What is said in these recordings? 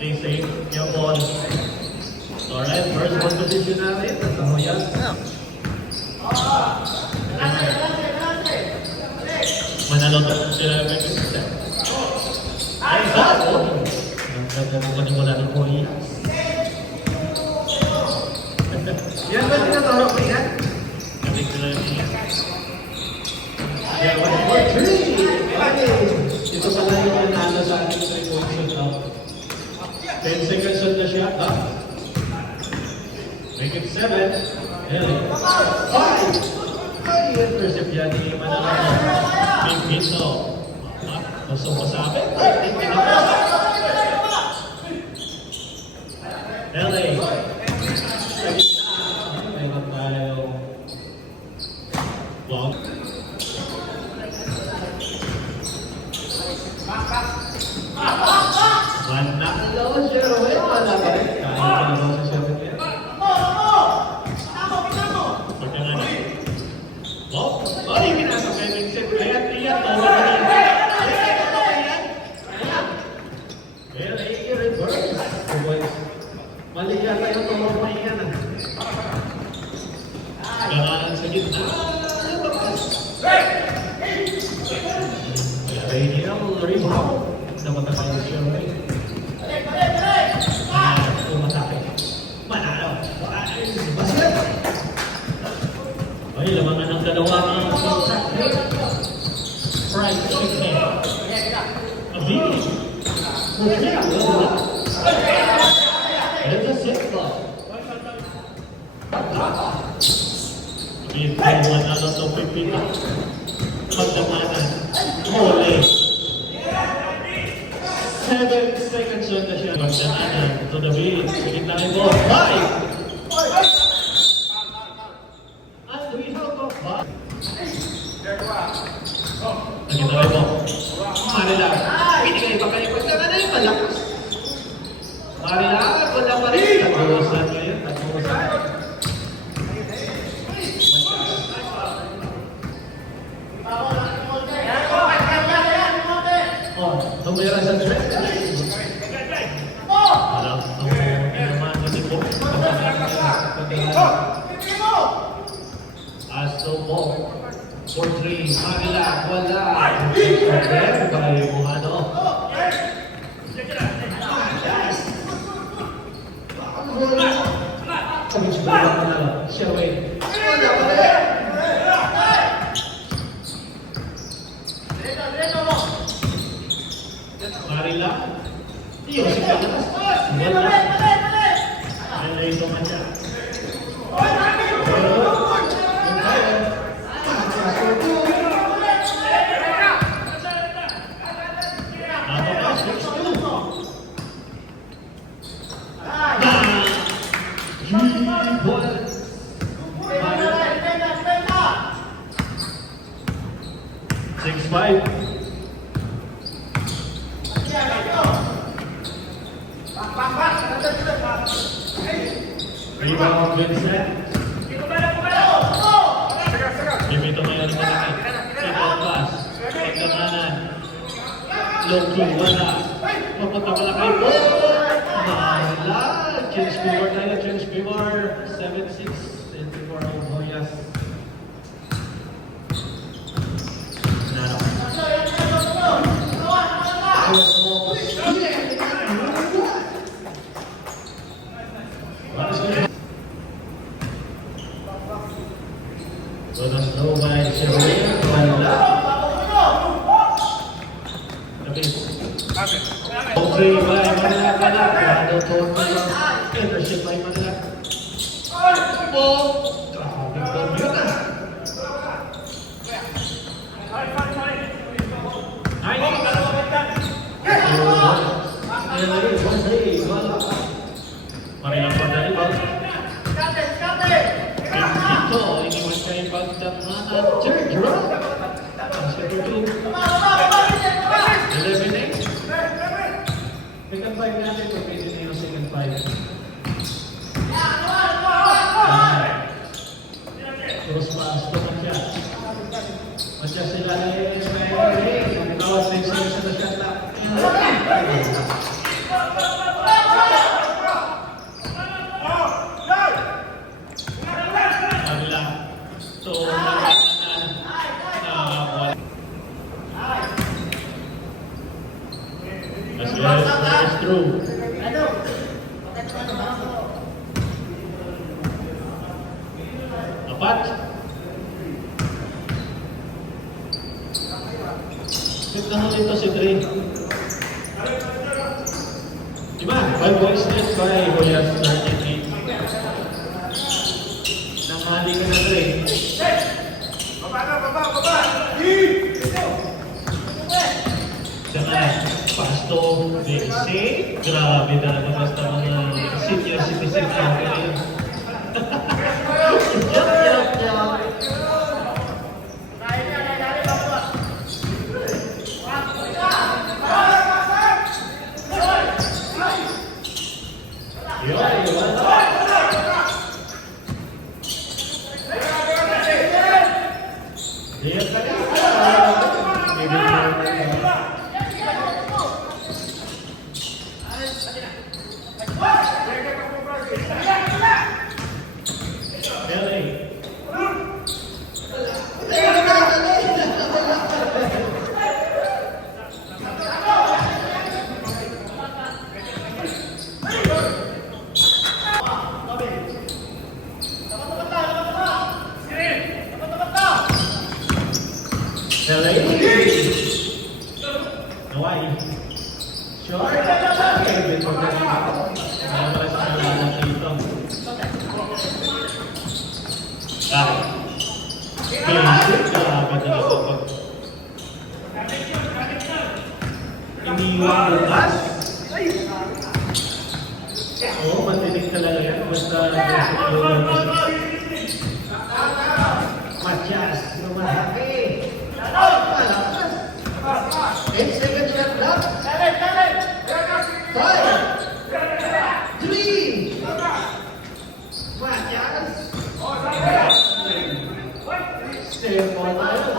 Play safe yung ball. Alright, first ball position natin. Nasa Hoyas. Manalo to sila may pagkita. Ay, saan? Nagkakagunin mo na ng Hoyas. Yan ba tinatawag ko yan? Kami sila niya. Yeah, 1-4-3! Ito pala yung nanalo sa ating 3-point shoot out. 10 seconds on the shot, ha? Make it 7. Really? 5! Ay, intercept yan ni Manalo. Big hit, no? Gusto mo sa akin? LA. Meron tayo. Long. One na. Hello, Sherwin. Wala ba rin? Kaya ka na ba sa Sherwin yan? Pagkakana. Oh, ay, pinasok kay Vincent. Kaya tiyan, tawa ka na. Well, i-reverse. Mali yata yung tumor mo yan. Kakanan sa gitna. Radial rebound. Dapat na kayo siya, right? Tumatake. Manalo. Basket. Ay, lamangan ng dalawang fried chicken. Abini. It's a six ball. Abini, manalo to pipita. Magdamanan. Hole. 7 seconds on the shot. Magdamanan to the beat. Sige na yung ball. 5. And we have a five. Nakita mo. Marila. Pinigay pa kayo pagkakanan yung malakas. Marila, wala pa rin. Tagusan mo yun. Tagusan. Oh, tumira sa dress. Alam mo, naman mo si Bob. Asto mo. 4-3. Marila, wala. Again by Mohano. Sabi siya ba lang na siya, wait. Wala pa rin. Marila. Iyo si Kalas. Wala. Wala ito man siya. Napaka 6-5. Rebound Vincent. Bibito ngayon mo naman. Second pass. Pagkamanan. Low key, wala. Papunta pala kayo. Wala. Change Bimar tayo. Change Bimar. 7-6. 24 ang Hoyas. Nano. So, that's no by Sherwin. Wala. Okay, by Manila pala. Ano to? Leadership by Manila. Oh! Grabe ko yun ah. Ay, Marilang Pagdali ba? Ito, iniwan kayo pagdamanan. Third round. Second two. 11-8. Second five natin, pwede na yung second five. Cross pass to Matias. Matias sila na yung bawat 10 seconds na shot na. Kabila. So, nakita na wala. As well as true. Apat. Ganda mo dito si Dre. Diba? 5 points net by Hoyas 38. Namali ka na Dre. Saka, Pasto, Bexy. Grabe talaga basta mga senior citizen natin ngayon. Yup, yup, yup. Hawaii. Sure. Favorite ko na rin ako. Para sa kalalang dito. Basic. Grabe na ito pag iniwan bukas. Oo, matinig talaga yan. Basta basic yung Matias, lumahaki. Malakas. 8 seconds left lang. 5, 3, Matias. Stay on tayo.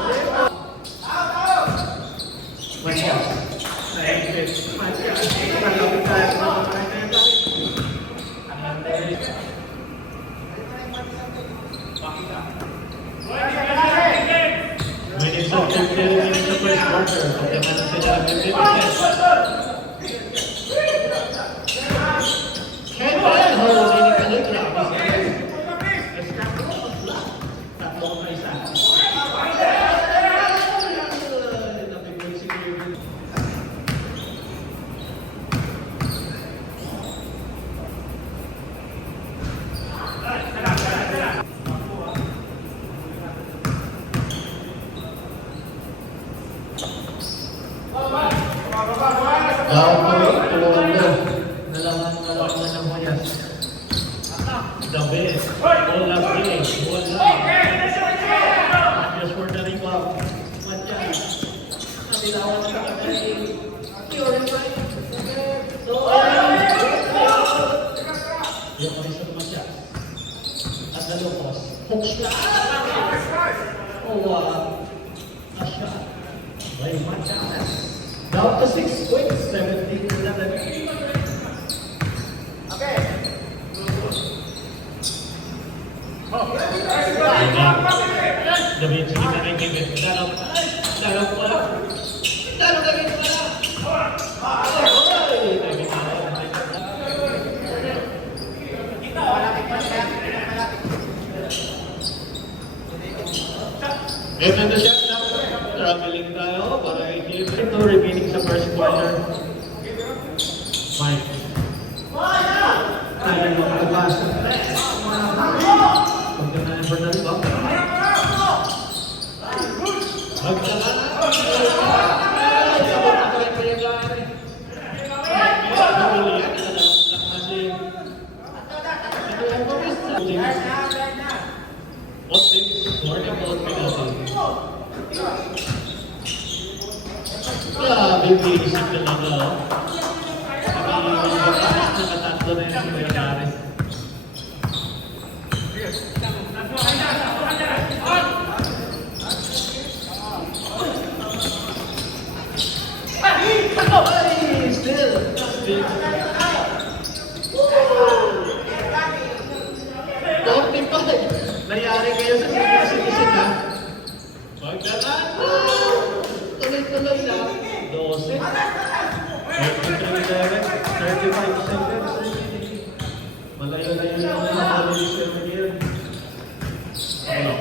Matias. Naipit. Matias. Malapit tayo sa mga kanya-kanya. Minutes of 15 minutes of first quarter. Pagkaman na sila 50%. Kendall, hindi ka lang grabe. Tatlo ka isa. Nalaman ng Hoyas. The best. All last game. Just for the rebound. Matias. Nabilawan ng kagaling. Purify. Yung isa ng Matias. At the low post. Hook shot. Oh, a shot. By Matias. Down to 6 points. 17-11. Dami sige na kay Kevin. Dalaw pala. Dalaw kami pala. Ito na siya. Traveling tayo para i-give ito remaining sa first quarter. Mike. Tayo mo kabas. Pagkana number na rin ba? Bibisip talaga. Nakatatlo na yung sinagari. Still. 17. 45. Nangyari kayo sa senior citizen ha? Magdaman. Tuloy-tuloy na. 12. 35 seconds. Malayo-layo na ang mga release naman yun. Ano?